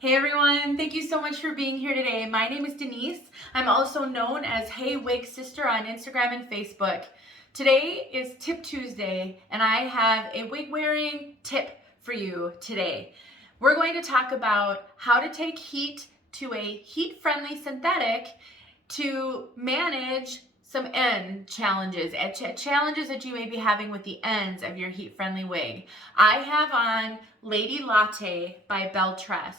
Hey everyone, thank you so much for being here today. My name is Denise. I'm also known as heywigsister on Instagram and Facebook. Today is Tip Tuesday and I have a wig wearing tip for you today. We're going to talk about how to take heat to a heat friendly synthetic to manage some end challenges, challenges that you may be having with the ends of your heat friendly wig. I have on Lady Latte by Beltress.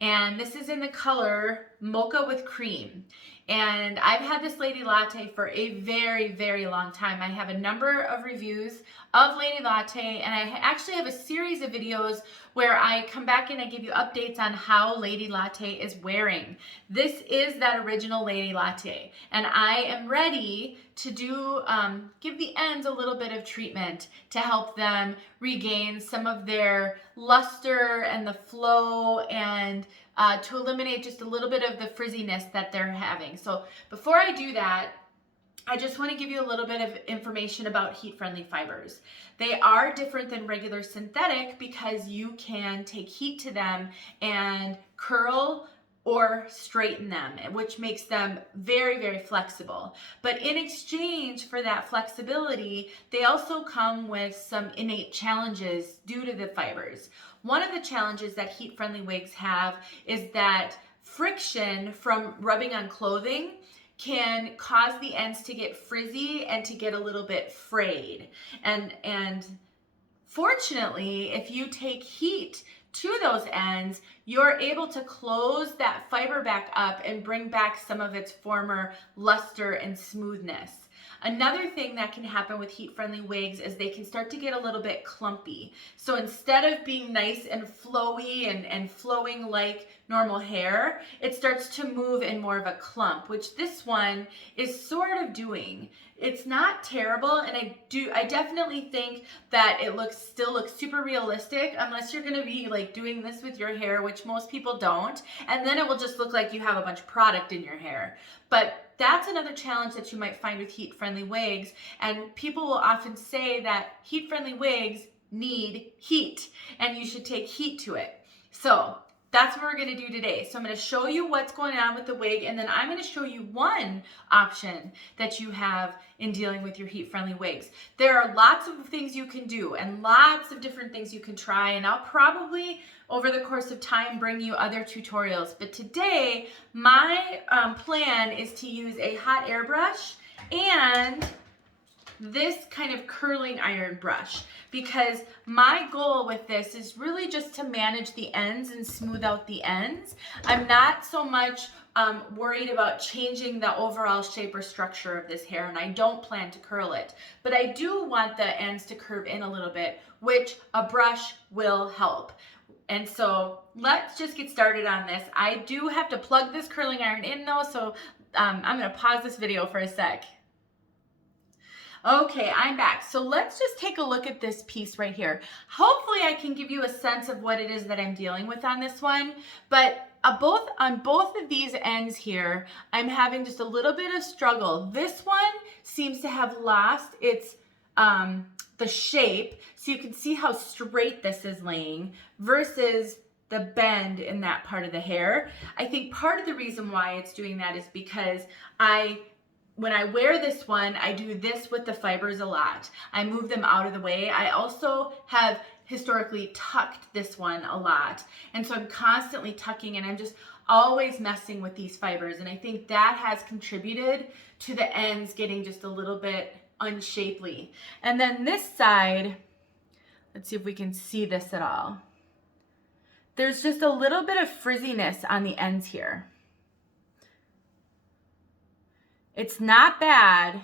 And this is in the color Mocha with Cream. And I've had this Lady Latte for a very, very long time. I have a number of reviews of Lady Latte, and I actually have a series of videos where I come back and I give you updates on how Lady Latte is wearing. This is that original Lady Latte, and I am ready to give the ends a little bit of treatment to help them regain some of their luster and the flow, and to eliminate just a little bit of the frizziness that they're having. So before I do that, I just want to give you a little bit of information about heat-friendly fibers. They are different than regular synthetic because you can take heat to them and curl or straighten them, which makes them very, very flexible. But in exchange for that flexibility, they also come with some innate challenges due to the fibers. One of the challenges that heat-friendly wigs have is that friction from rubbing on clothing can cause the ends to get frizzy and to get a little bit frayed. And fortunately, if you take heat to those ends, you're able to close that fiber back up and bring back some of its former luster and smoothness. Another thing that can happen with heat-friendly wigs is they can start to get a little bit clumpy. So instead of being nice and flowy and flowing like normal hair, it starts to move in more of a clump, which this one is sort of doing. It's not terrible, and I definitely think that it still looks super realistic, unless you're gonna be like doing this with your hair, which most people don't, and then it will just look like you have a bunch of product in your hair. But that's another challenge that you might find with heat-friendly wigs, and people will often say that heat-friendly wigs need heat, and you should take heat to it. So that's what we're going to do today. So I'm going to show you what's going on with the wig, and then I'm going to show you one option that you have in dealing with your heat-friendly wigs. There are lots of things you can do and lots of different things you can try, and I'll probably over the course of time bring you other tutorials. But today my plan is to use a hot air brush and this kind of curling iron brush, because my goal with this is really just to manage the ends and smooth out the ends. I'm not so much worried about changing the overall shape or structure of this hair, and I don't plan to curl it, but I do want the ends to curve in a little bit, which a brush will help. And so let's just get started on this. I do have to plug this curling iron in though, so I'm gonna pause this video for a sec. Okay, I'm back. So let's just take a look at this piece right here. Hopefully I can give you a sense of what it is that I'm dealing with on this one, but on both of these ends here, I'm having just a little bit of struggle. This one seems to have lost its the shape, so you can see how straight this is laying versus the bend in that part of the hair. I think part of the reason why it's doing that is because when I wear this one, I do this with the fibers a lot. I move them out of the way. I also have historically tucked this one a lot. And so I'm constantly tucking, and I'm just always messing with these fibers. And I think that has contributed to the ends getting just a little bit unshapely. And then this side, let's see if we can see this at all. There's just a little bit of frizziness on the ends here. It's not bad,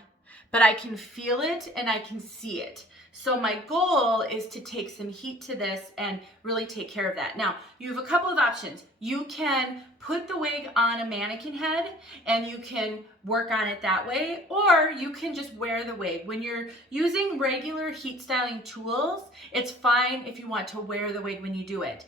but I can feel it and I can see it. So my goal is to take some heat to this and really take care of that. Now, you have a couple of options. You can put the wig on a mannequin head and you can work on it that way, or you can just wear the wig. When you're using regular heat styling tools, it's fine if you want to wear the wig when you do it.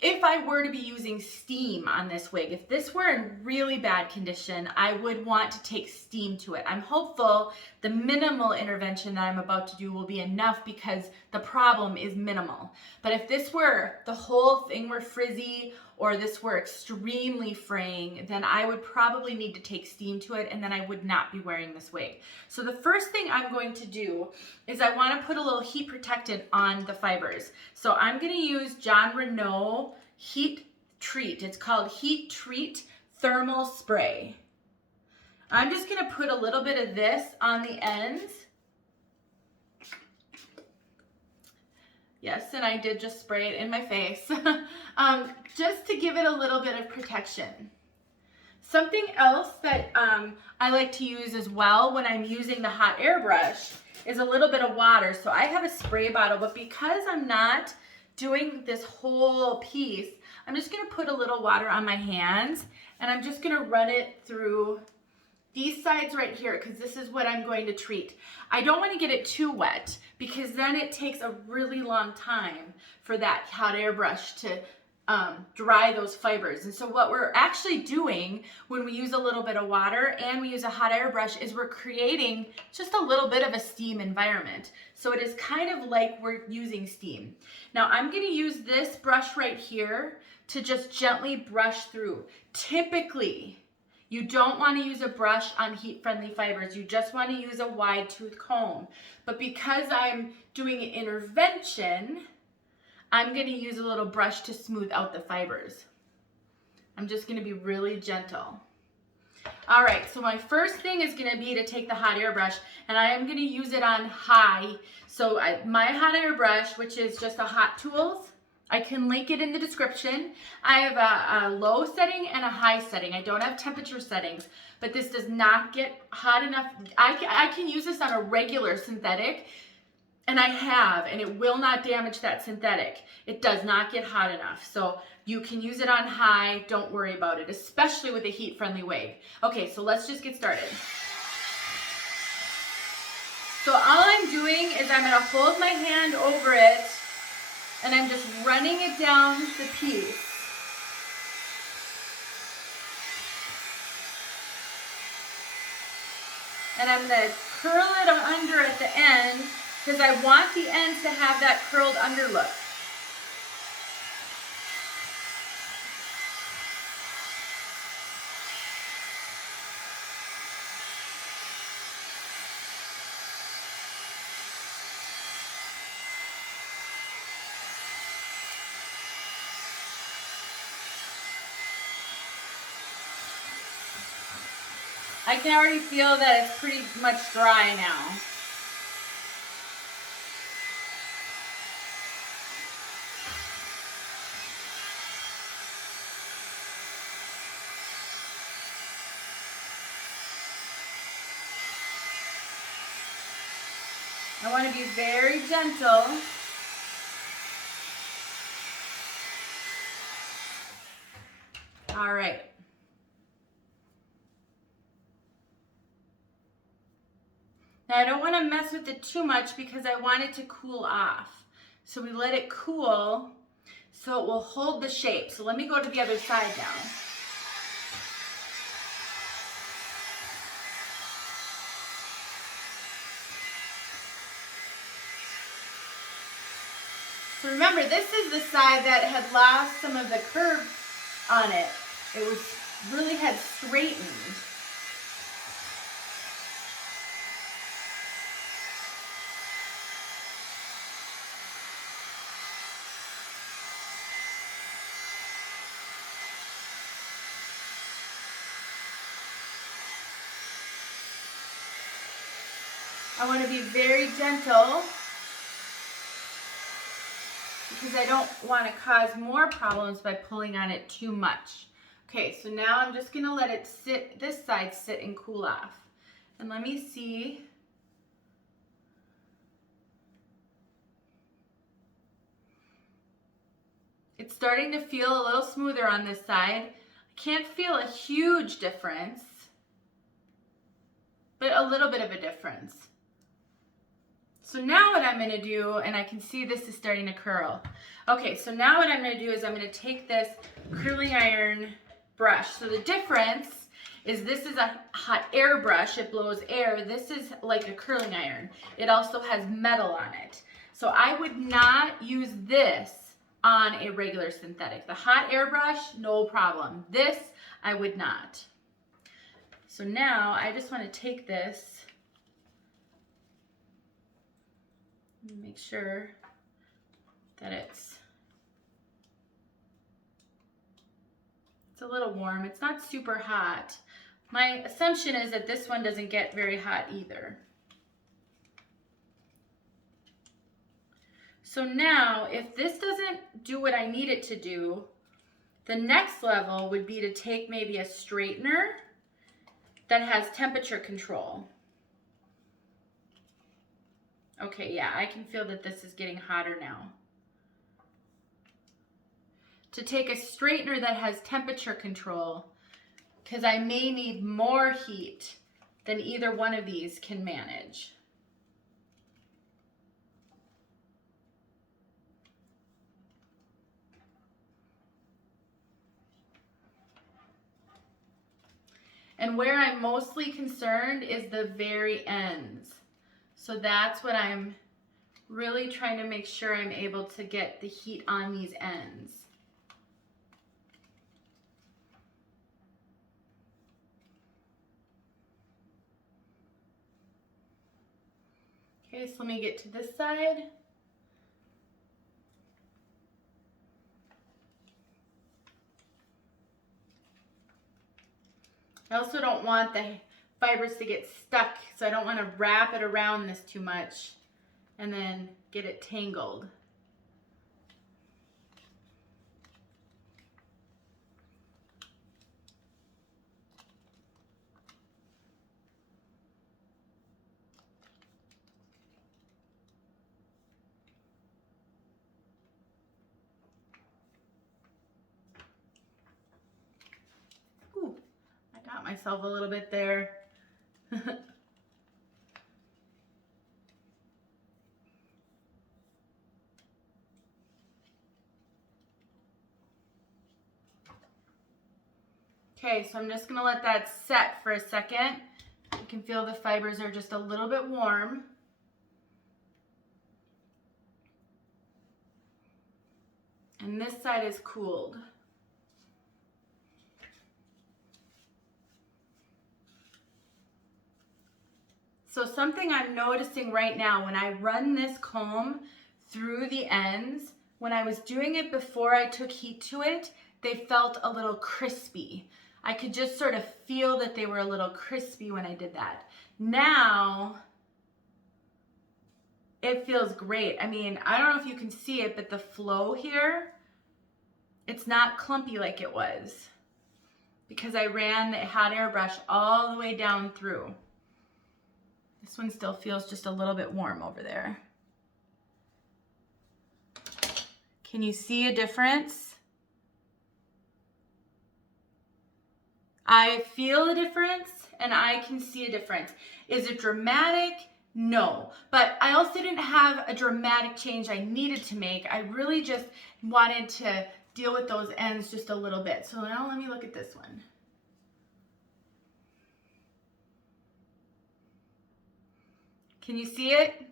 if I were to be using steam on this wig, if this were in really bad condition, I would want to take steam to it. I'm hopeful the minimal intervention that I'm about to do will be enough because the problem is minimal. But if this were, the whole thing were frizzy or this were extremely fraying, then I would probably need to take steam to it and then I would not be wearing this wig. So the first thing I'm going to do is I want to put a little heat protectant on the fibers. So I'm going to use John Renault Heat Treat. It's called Heat Treat Thermal Spray. I'm just going to put a little bit of this on the ends. Yes, and I did just spray it in my face, just to give it a little bit of protection. Something else that I like to use as well when I'm using the hot air brush is a little bit of water. So I have a spray bottle, but because I'm not doing this whole piece, I'm just gonna put a little water on my hands and I'm just gonna run it through these sides right here because this is what I'm going to treat. I don't want to get it too wet because then it takes a really long time for that hot air brush to dry those fibers. And so what we're actually doing when we use a little bit of water and we use a hot air brush is we're creating just a little bit of a steam environment. So it is kind of like we're using steam. Now I'm going to use this brush right here to just gently brush through. Typically, you don't want to use a brush on heat-friendly fibers. You just want to use a wide tooth comb. But because I'm doing an intervention, I'm going to use a little brush to smooth out the fibers. I'm just going to be really gentle. All right, so my first thing is going to be to take the hot air brush, and I am going to use it on high. So my hot air brush, which is just a Hot Tools, I can link it in the description. I have a low setting and a high setting. I don't have temperature settings, but this does not get hot enough. I can use this on a regular synthetic, and I have, and it will not damage that synthetic. It does not get hot enough. So you can use it on high. Don't worry about it, especially with a heat-friendly wig. Okay, so let's just get started. So all I'm doing is I'm gonna hold my hand over it and I'm just running it down the piece. And I'm gonna curl it under at the end because I want the ends to have that curled under look. I can already feel that it's pretty much dry now. I want to be very gentle. All right. Now I don't want to mess with it too much because I want it to cool off. So we let it cool so it will hold the shape. So let me go to the other side now. So remember, this is the side that had lost some of the curve on it. It was really had straightened. I want to be very gentle because I don't want to cause more problems by pulling on it too much. Okay, so now I'm just going to let it sit, this side sit and cool off. And let me see. It's starting to feel a little smoother on this side. I can't feel a huge difference, but a little bit of a difference. So now what I'm going to do, and I can see this is starting to curl. Okay, so now what I'm going to do is I'm going to take this curling iron brush. So the difference is this is a hot air brush. It blows air. This is like a curling iron. It also has metal on it. So I would not use this on a regular synthetic. The hot air brush, no problem. This, I would not. So now I just want to take this, make sure that it's a little warm. It's not super hot. My assumption is that this one doesn't get very hot either. So now, if this doesn't do what I need it to do, the next level would be to take maybe a straightener that has temperature control. Okay, yeah, I can feel that this is getting hotter now. To take a straightener that has temperature control, because I may need more heat than either one of these can manage. And where I'm mostly concerned is the very ends. So that's what I'm really trying to make sure I'm able to get the heat on these ends. Okay, so let me get to this side. I also don't want the fibers to get stuck, so I don't want to wrap it around this too much and then get it tangled. Ooh, I got myself a little bit there. Okay, so I'm just gonna let that set for a second. You can feel the fibers are just a little bit warm. And this side is cooled. So something I'm noticing right now when I run this comb through the ends, when I was doing it before I took heat to it, they felt a little crispy. I could just sort of feel that they were a little crispy when I did that. Now, it feels great. I mean, I don't know if you can see it, but the flow here, it's not clumpy like it was because I ran the hot air brush all the way down through. This one still feels just a little bit warm over there. Can you see a difference? I feel a difference and I can see a difference. Is it dramatic? No, but I also didn't have a dramatic change I needed to make. I really just wanted to deal with those ends just a little bit. So now let me look at this one. Can you see it?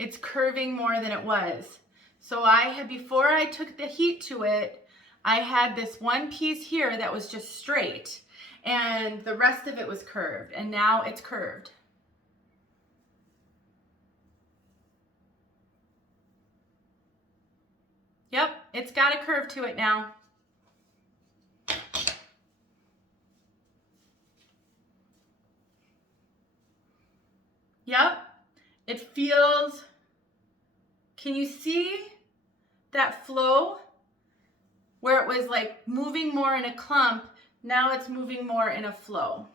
It's curving more than it was. So before I took the heat to it, I had this one piece here that was just straight and the rest of it was curved, and now it's curved. Yep, it's got a curve to it now. Yep, it feels, can you see that flow? Where it was like moving more in a clump, now it's moving more in a flow.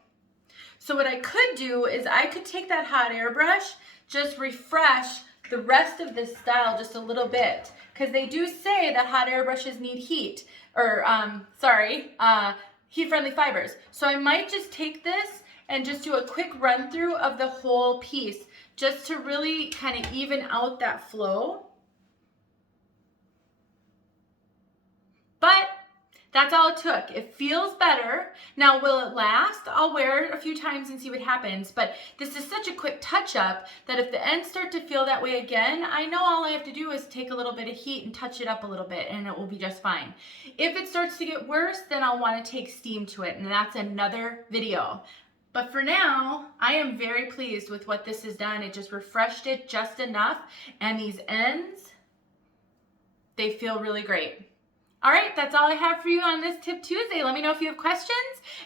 So what I could do is I could take that hot air brush, just refresh the rest of this style just a little bit, because they do say that hot air brushes need heat, or heat friendly fibers. So I might just take this and just do a quick run through of the whole piece just to really kind of even out that flow. But that's all it took. It feels better. Now, will it last? I'll wear it a few times and see what happens. But this is such a quick touch up that if the ends start to feel that way again, I know all I have to do is take a little bit of heat and touch it up a little bit and it will be just fine. If it starts to get worse, then I'll want to take steam to it, and that's another video. But for now, I am very pleased with what this has done. It just refreshed it just enough, and these ends, they feel really great. All right, that's all I have for you on this Tip Tuesday. Let me know if you have questions,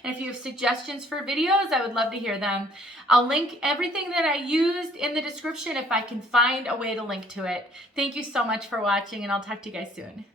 and if you have suggestions for videos, I would love to hear them. I'll link everything that I used in the description if I can find a way to link to it. Thank you so much for watching, and I'll talk to you guys soon.